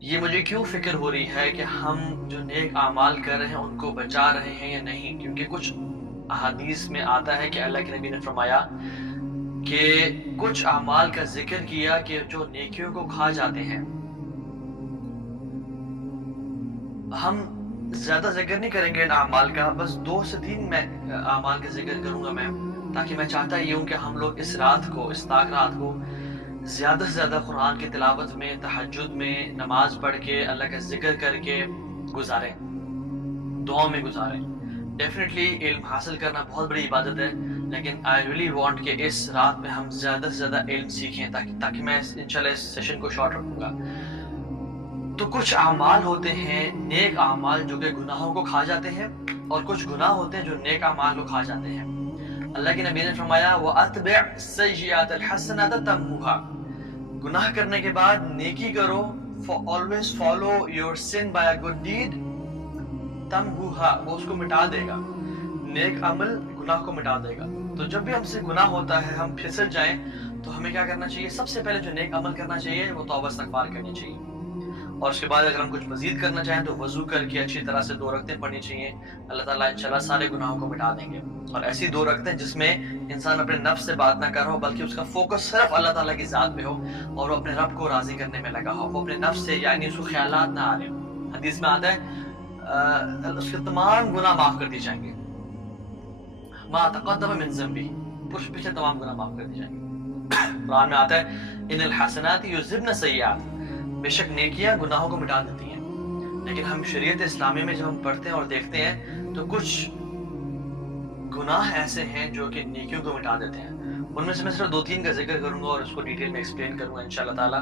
یہ مجھے کیوں فکر ہو رہی ہے کہ ہم جو نیک اعمال کر رہے ہیں ان کو بچا رہے ہیں یا نہیں، کیونکہ کچھ احادیث میں آتا ہے کہ اللہ کے نبی نے فرمایا کہ کچھ اعمال کا ذکر کیا کہ جو نیکیوں کو کھا جاتے ہیں۔ ہم زیادہ ذکر نہیں کریں گے ان اعمال کا، بس 2 سے 3 میں اعمال کا ذکر کروں گا میں، تاکہ میں چاہتا یہ ہوں کہ ہم لوگ اس رات کو، اس طاق رات کو زیادہ سے زیادہ قرآن کی تلاوت میں، تہجد میں، نماز پڑھ کے، اللہ کا ذکر کر کے گزاریں، دعاؤں میں گزاریں۔ ڈیفینیٹلی علم حاصل کرنا بہت بڑی عبادت ہے، لیکن آئی ریلی وانٹ کہ اس رات میں ہم زیادہ سے زیادہ علم سیکھیں، تاکہ میں انشاءاللہ اس سیشن کو شارٹ رکھوں گا۔ تو کچھ اعمال ہوتے ہیں نیک اعمال جو کہ گناہوں کو کھا جاتے ہیں، اور کچھ گناہ ہوتے ہیں جو نیک اعمال کو کھا جاتے ہیں۔ اللہ کے نبی نے فرمایا وَأَتْبِعْ السَّيِّئَةَ الْحَسَنَةَ تَمْحُوهَا، گناہ کرنے کے بعد نیکی کرو، always follow your sin by a good deed، تَمْحُوهَا، وہ اس کو مٹا دے گا، نیک عمل گناہ کو مٹا دے گا۔ تو جب بھی ہم سے گناہ ہوتا ہے، ہم پھسل جائیں، تو ہمیں کیا کرنا چاہیے؟ سب سے پہلے جو نیک عمل کرنا چاہیے وہ توبہ استغفار کرنی چاہیے، اور اس کے بعد اگر ہم کچھ مزید کرنا چاہیں تو وضو کر کے اچھی طرح سے 2 رکعتیں پڑھنی چاہیے۔ اللہ تعالیٰ انشاءاللہ سارے گناہوں کو مٹا دیں گے، اور ایسی 2 رکعتیں جس میں انسان اپنے نفس سے بات نہ کر رہا ہو، بلکہ اس کا فوکس صرف اللہ تعالیٰ کی ذات پہ ہو، اور وہ اپنے رب کو راضی کرنے میں لگا ہو، وہ اپنے نفس سے یعنی اس کو خیالات نہ آ رہے ہوں۔ حدیث میں آتا ہے اس کے تمام گناہ معاف کر دی جائیں گے، ما تقدم من ذنبی، پچھلے تمام گناہ معاف کر دی جائیں گے۔ قرآن میں آتا ہے ان الحسنات یذہبن السیئات، بے شک نیکیاں گناہوں کو مٹا دیتی ہیں۔ لیکن ہم شریعت اسلامی میں جب ہم پڑھتے ہیں اور دیکھتے ہیں تو کچھ گناہ ایسے ہیں جو کہ نیکیوں کو مٹا دیتے ہیں۔ ان میں سے میں صرف 2-3 کا ذکر کروں گا اور اس کو ڈیٹیل میں ایکسپلین کروں گا انشاءاللہ تعالیٰ،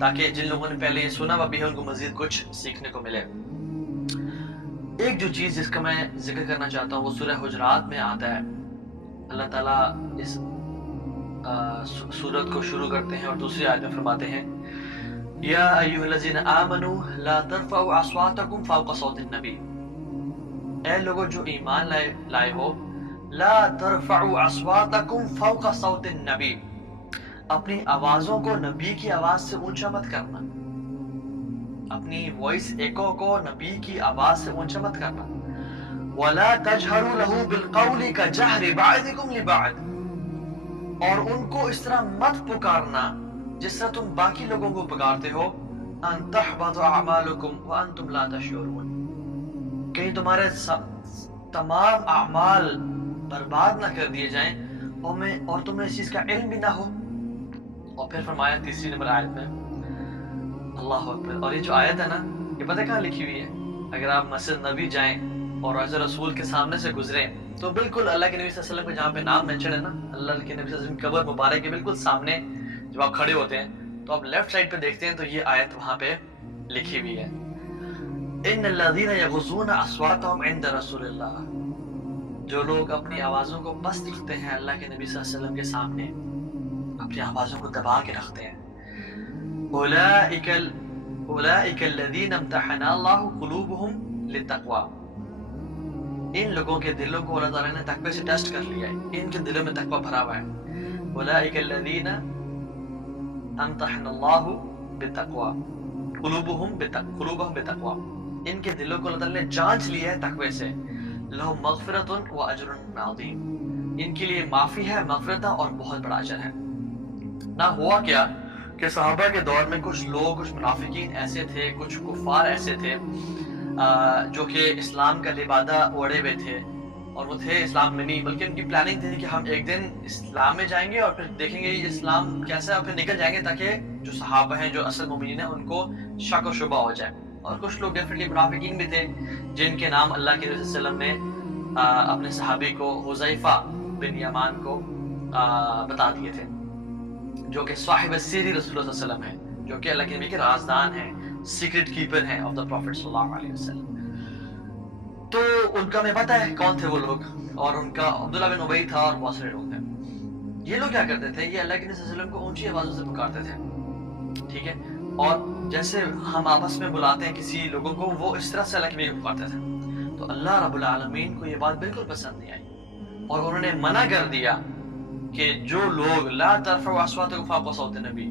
تاکہ جن لوگوں نے پہلے یہ سنا ہوا بھی ہے ان کو مزید کچھ سیکھنے کو ملے۔ ایک جو چیز جس کا میں ذکر کرنا چاہتا ہوں وہ سورہ حجرات میں آتا ہے۔ اللہ تعالیٰ اس سورت کو شروع کرتے ہیں اور دوسری آیت میں فرماتے ہیں یا ایھا الذین آمنوا لا ترفعوا اصواتکم فوق صوت النبی، اے لوگوں جو ایمان لائے ہو، لا ترفعوا اصواتکم فوق صوت النبی، اپنی آوازوں کو نبی کی آواز سے اونچا مت کرنا، اپنی وائس ایکو کو نبی کی آواز سے اونچا مت کرنا۔ ولا تجہروا لہ بالقول کجہر بعضکم لبعض، اور ان کو اس طرح مت پکارنا جس طرح تم باقی لوگوں کو پکارتے ہو، ان تحبط اعمالکم وانتم لا تشعرون، کہیں تمہارے تمام اعمال برباد نہ کر دیے جائیں اور تمہیں اس چیز کا علم بھی نہ ہو۔ اور پھر فرمایا تیسری نمبر آیت میں، اللہ اکبر، اور یہ جو آیت ہے نا یہ پتہ کہاں لکھی ہوئی ہے؟ اگر آپ مسجد نبی جائیں اور روضہ رسول کے سامنے سے گزریں تو بالکل اللہ کے نبی صلی اللہ علیہ وسلم کا جہاں پہ نام مینشن ہے نا، اللہ کے نبی صلی اللہ علیہ وسلم کی قبر مبارک کے بالکل سامنے جب آپ کھڑے ہوتے ہیں تو آپ لیفٹ سائڈ پہ دیکھتے ہیں تو یہ آیت وہاں پہ لکھی ہوئی ہے، ان الذین یغضون اصواتهم عند رسول اللہ، جو لوگ اپنی آوازوں کو پست رکھتے ہیں اللہ کے نبی صلی اللہ علیہ وسلم کے سامنے، اپنی آوازوں کو دبا کے رکھتے ہیں، اولئک الذین امتحن اللہ قلوبهم للتقوی، ان لوگوں کے دلوں کو اللہ تعالیٰ نے تقوی سے ٹیسٹ کر لیا ہے، ان کے دلوں میں تقوی بھرا ہوا ہے۔ اولئک الذین امتحن اللہ بالتقوی قلوبهم بالتقوی، ان کے دلوں کو اللہ تعالیٰ نے جانچ لیا ہے تقوی سے، لہم مغفرۃ واجر عظیم، ان کے لیے معافی ہے، مغفرت اور بہت بڑا اجر ہے۔ نہ ہوا کیا کہ صحابہ کے دور میں کچھ لوگ، کچھ منافقین ایسے تھے، کچھ کفار ایسے تھے جو کہ اسلام کا لبادہ اوڑھے ہوئے تھے، اور وہ تھے اسلام میں نہیں، بلکہ ان کی پلاننگ تھی کہ ہم ایک دن اسلام میں جائیں گے اور پھر دیکھیں گے یہ اسلام کیسا ہے، اور پھر نکل جائیں گے تاکہ جو صحابہ ہیں، جو اصل مومنین ہیں، ان کو شک و شبہ ہو جائے۔ اور کچھ لوگ ڈیفینیٹلی منافقین بھی تھے جن کے نام اللہ کے رسول صلی اللہ علیہ وسلم نے اپنے صحابی کو حذیفہ بن یمان کو بتا دیے تھے، جو کہ صاحب سیری رسول اللہ صلی اللہ علیہ وسلم ہیں، جو کہ اللہ کے نبی کے رازدان ہیں، سیکرٹ کیپر ہیں آف دا پروفٹ صلی اللہ علیہ وسلم۔ تو ان کا ہمیں پتہ ہے کون تھے وہ لوگ، اور ان کا عبداللہ بن ابی تھا اور بہت سارے لوگ تھے۔ یہ لوگ کیا کرتے تھے؟ یہ اللہ کے نبی صلی اللہ علیہ وسلم کو اونچی آوازوں سے پکارتے تھے، ٹھیک ہے، اور جیسے ہم آپس میں بلاتے ہیں کسی لوگوں کو، وہ اس طرح سے اللہ کے نبی کو پکارتے تھے۔ تو اللہ رب العالمین کو یہ بات بالکل پسند نہیں آئی، اور انہوں نے منع کر دیا کہ جو لوگ لا ترفعوا اصواتکم فوق صوت النبی،